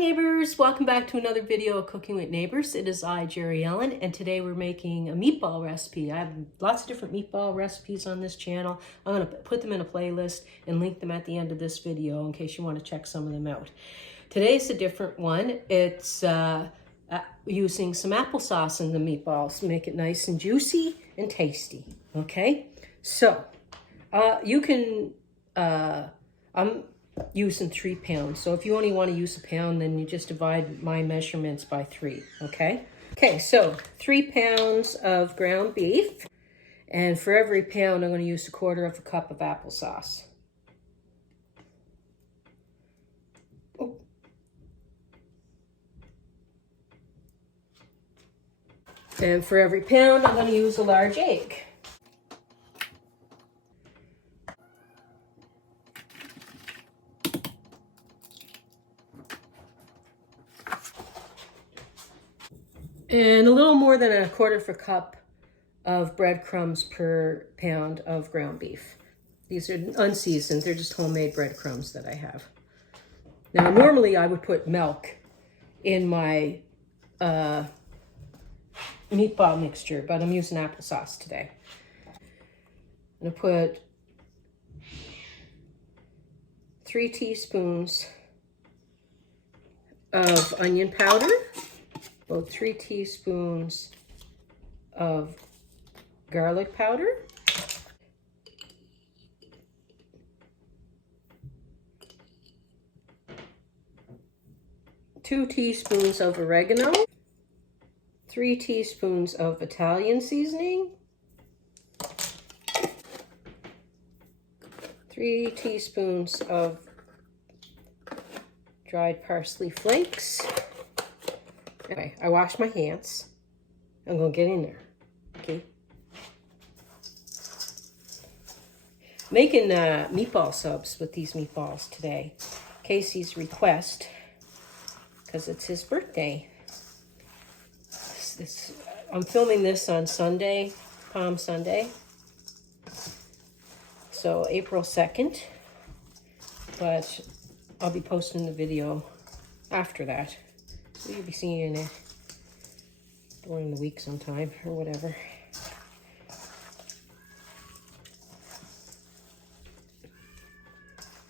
neighbors, welcome back to another video of Cooking with Neighbors. It is I, Jerry Ellen, and today we're making a meatball recipe. I have lots of different meatball recipes on this channel. I'm going to put them in a playlist and link them at the end of this video in case you want to check some of them out. Today's a different one. It's using some applesauce in the meatballs to make it nice and juicy and tasty. Okay, so you can, I'm using 3 pounds. So if you only want to use a pound, then you just divide my measurements by 3, okay? Okay, so 3 pounds of ground beef. And for every pound, I'm going to use 1/4 cup of applesauce. Oh. And for every pound, I'm going to use a large egg. And a little more than 1/4 cup of breadcrumbs per pound of ground beef. These are unseasoned, they're just homemade breadcrumbs that I have. Now, normally I would put milk in my meatball mixture, but I'm using applesauce today. I'm gonna put 3 teaspoons of onion powder, about 3 teaspoons of garlic powder, 2 teaspoons of oregano, 3 teaspoons of Italian seasoning, 3 teaspoons of dried parsley flakes. Okay, I washed my hands. I'm gonna get in there, okay? Making meatball subs with these meatballs today. Casey's request, because it's his birthday. I'm filming this on Sunday, Palm Sunday. So April 2nd, but I'll be posting the video after that. So you'll be seeing it during the week sometime or whatever.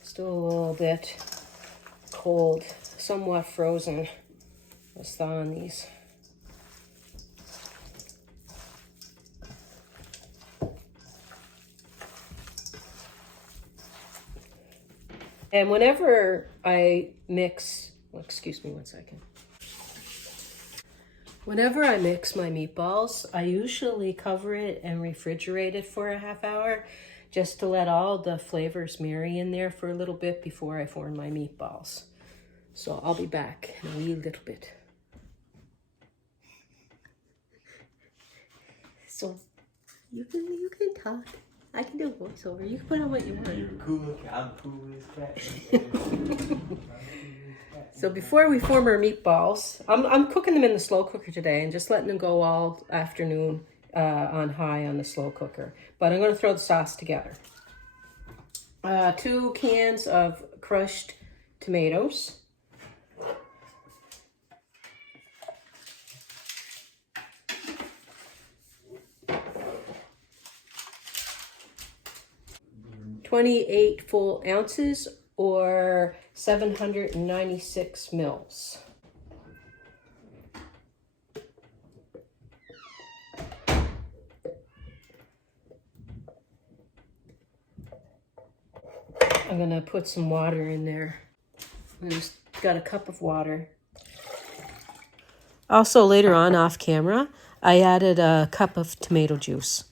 Still a little bit cold, somewhat frozen. Let's thaw on these. And whenever I mix, well, excuse me one second. Whenever I mix my meatballs, I usually cover it and refrigerate it for a ½ hour just to let all the flavors marry in there for a little bit before I form my meatballs. So I'll be back in a wee little bit. So you can talk. I can do a voiceover. You can put on what you want. You're cool. I'm cool as crap. So before we form our meatballs, I'm cooking them in the slow cooker today and just letting them go all afternoon on high on the slow cooker. But I'm going to throw the sauce together. 2 cans of crushed tomatoes. $28 full ounces or 796 mils. I'm gonna put some water in there. I just got a cup of water. Also, later on off camera, I added a cup of tomato juice.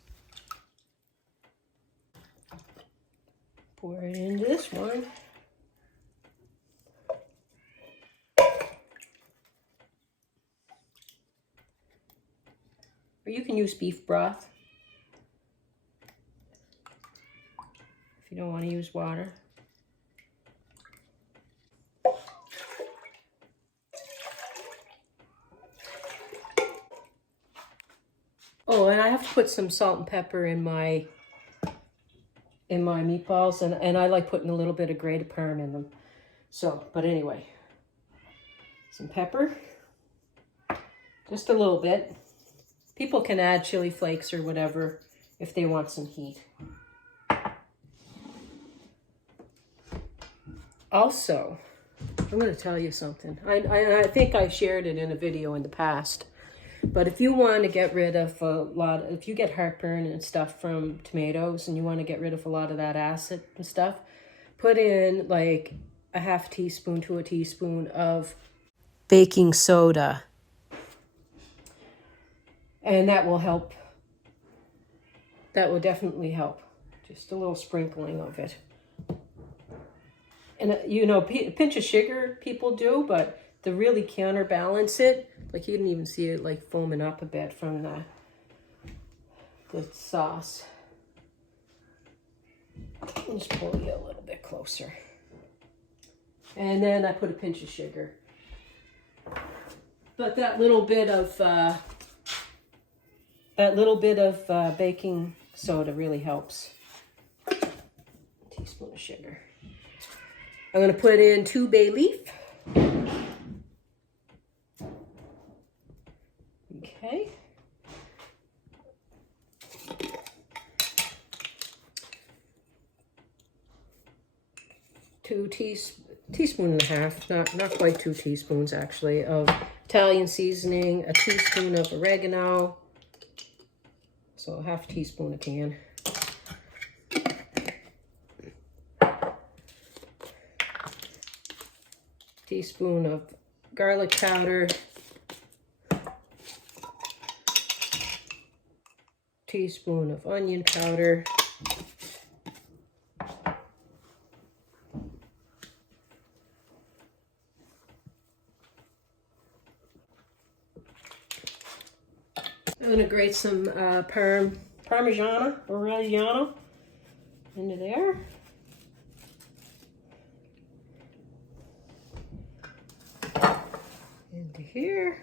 Pour it into this one. Or you can use beef broth if you don't want to use water. Oh, and I have to put some salt and pepper in my meatballs, and I like putting a little bit of grated parm in them. So, but anyway, Some pepper, just a little bit. People can add chili flakes or whatever if they want some heat. Also, I'm going to tell you something. I think I shared it in a video in the past. But if you want to get rid of if you get heartburn and stuff from tomatoes and you want to get rid of a lot of that acid and stuff, put in like a half teaspoon to a teaspoon of baking soda. And that will help. That will definitely help. Just a little sprinkling of it. And you know, a pinch of sugar people do, but to really counterbalance it, like you can even see it like foaming up a bit from the sauce. I'll just pull you a little bit closer. And then I put a pinch of sugar. But that little bit of baking soda really helps. A teaspoon of sugar. I'm going to put in 2 bay leaf. Okay. 2 teaspoon and a half, not quite 2 teaspoons actually, of Italian seasoning, a teaspoon of oregano, so a half teaspoon a can. Teaspoon of garlic powder, teaspoon of onion powder, I'm going to grate some parmesan, oregano into there. Into here.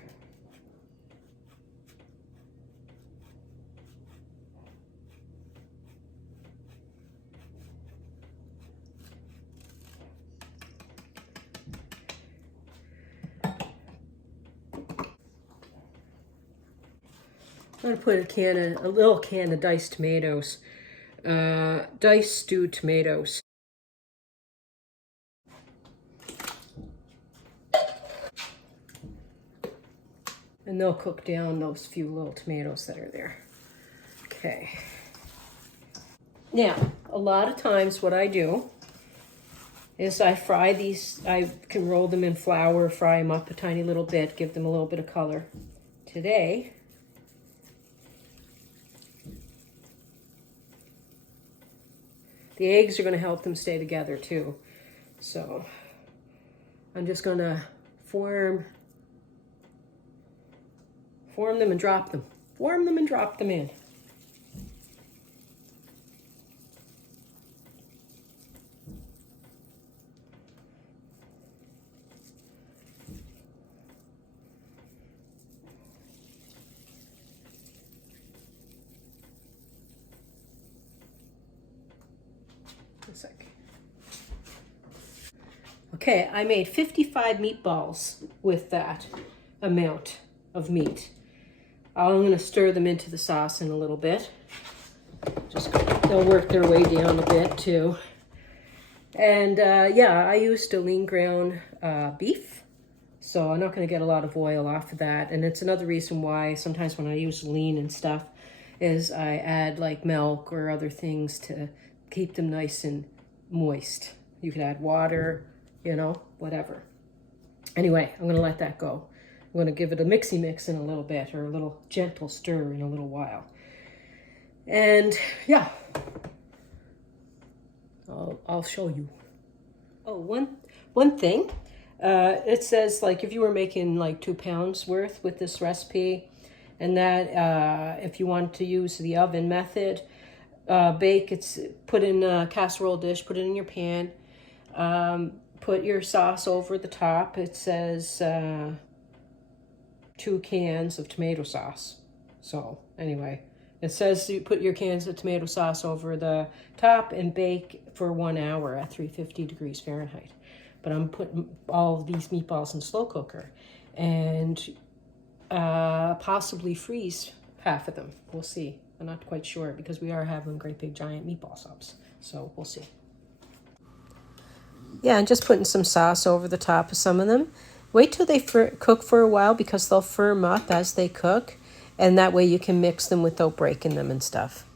I'm going to put a little can of diced tomatoes, diced stewed tomatoes. And they'll cook down those few little tomatoes that are there. Okay. Now, a lot of times what I do is I fry these, I can roll them in flour, fry them up a tiny little bit, give them a little bit of color. Today, the eggs are going to help them stay together too. So I'm just going to form them and drop them. Form them and drop them in. A sec. Okay, I made 55 meatballs with that amount of meat. I'm going to stir them into the sauce in a little bit. They'll work their way down a bit too. And yeah, I used a lean ground beef, so I'm not going to get a lot of oil off of that. And it's another reason why sometimes when I use lean and stuff is I add like milk or other things to keep them nice and moist. You could add water, you know, whatever. Anyway, I'm going to let that go. I'm going to give it a mixy mix in a little bit, or a little gentle stir in a little while. And yeah, I'll show you. Oh, one thing, it says like if you were making like 2 pounds worth with this recipe, and that if you want to use the oven method, bake, put in a casserole dish, put it in your pan, put your sauce over the top. It says 2 cans of tomato sauce. So anyway, it says you put your cans of tomato sauce over the top and bake for 1 hour at 350 degrees Fahrenheit. but I'm putting all of these meatballs in slow cooker and possibly freeze half of them. We'll see. I'm not quite sure because we are having great big giant meatball subs. So we'll see. Yeah, and just putting some sauce over the top of some of them. Wait till they cook for a while because they'll firm up as they cook. And that way you can mix them without breaking them and stuff.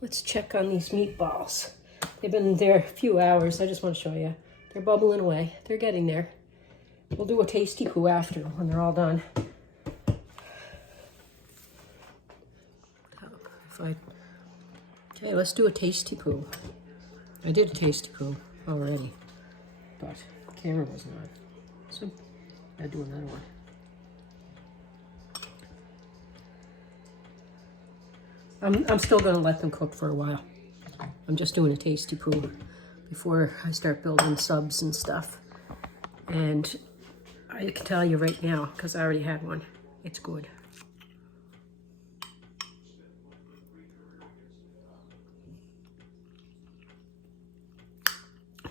Let's check on these meatballs. They've been there a few hours. I just want to show you. They're bubbling away. They're getting there. We'll do a tasty poo after when they're all done. Okay, let's do a tasty poo. I did a tasty poo already, but the camera wasn't on. So I'll do another one. I'm still going to let them cook for a while. I'm just doing a tasty poo before I start building subs and stuff. And I can tell you right now, because I already had one, it's good.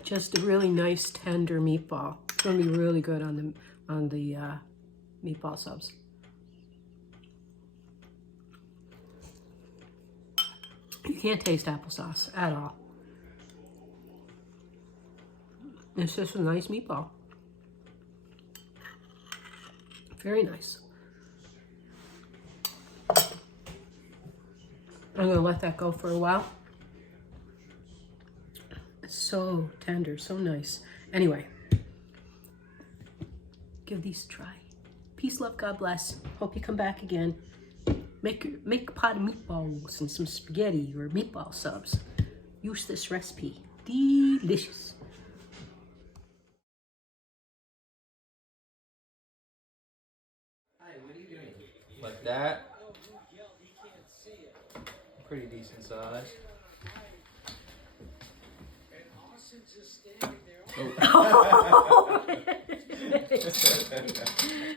Just a really nice tender meatball. It's going to be really good on the meatball subs. You can't taste applesauce at all. It's just a nice meatball. Very nice. I'm going to let that go for a while. It's so tender, so nice. Anyway, give these a try. Peace, love, God bless. Hope you come back again. Make a pot of meatballs and some spaghetti or meatball subs. Use this recipe. Delicious. Hi, what are you doing? Like that? Pretty decent size. Oh.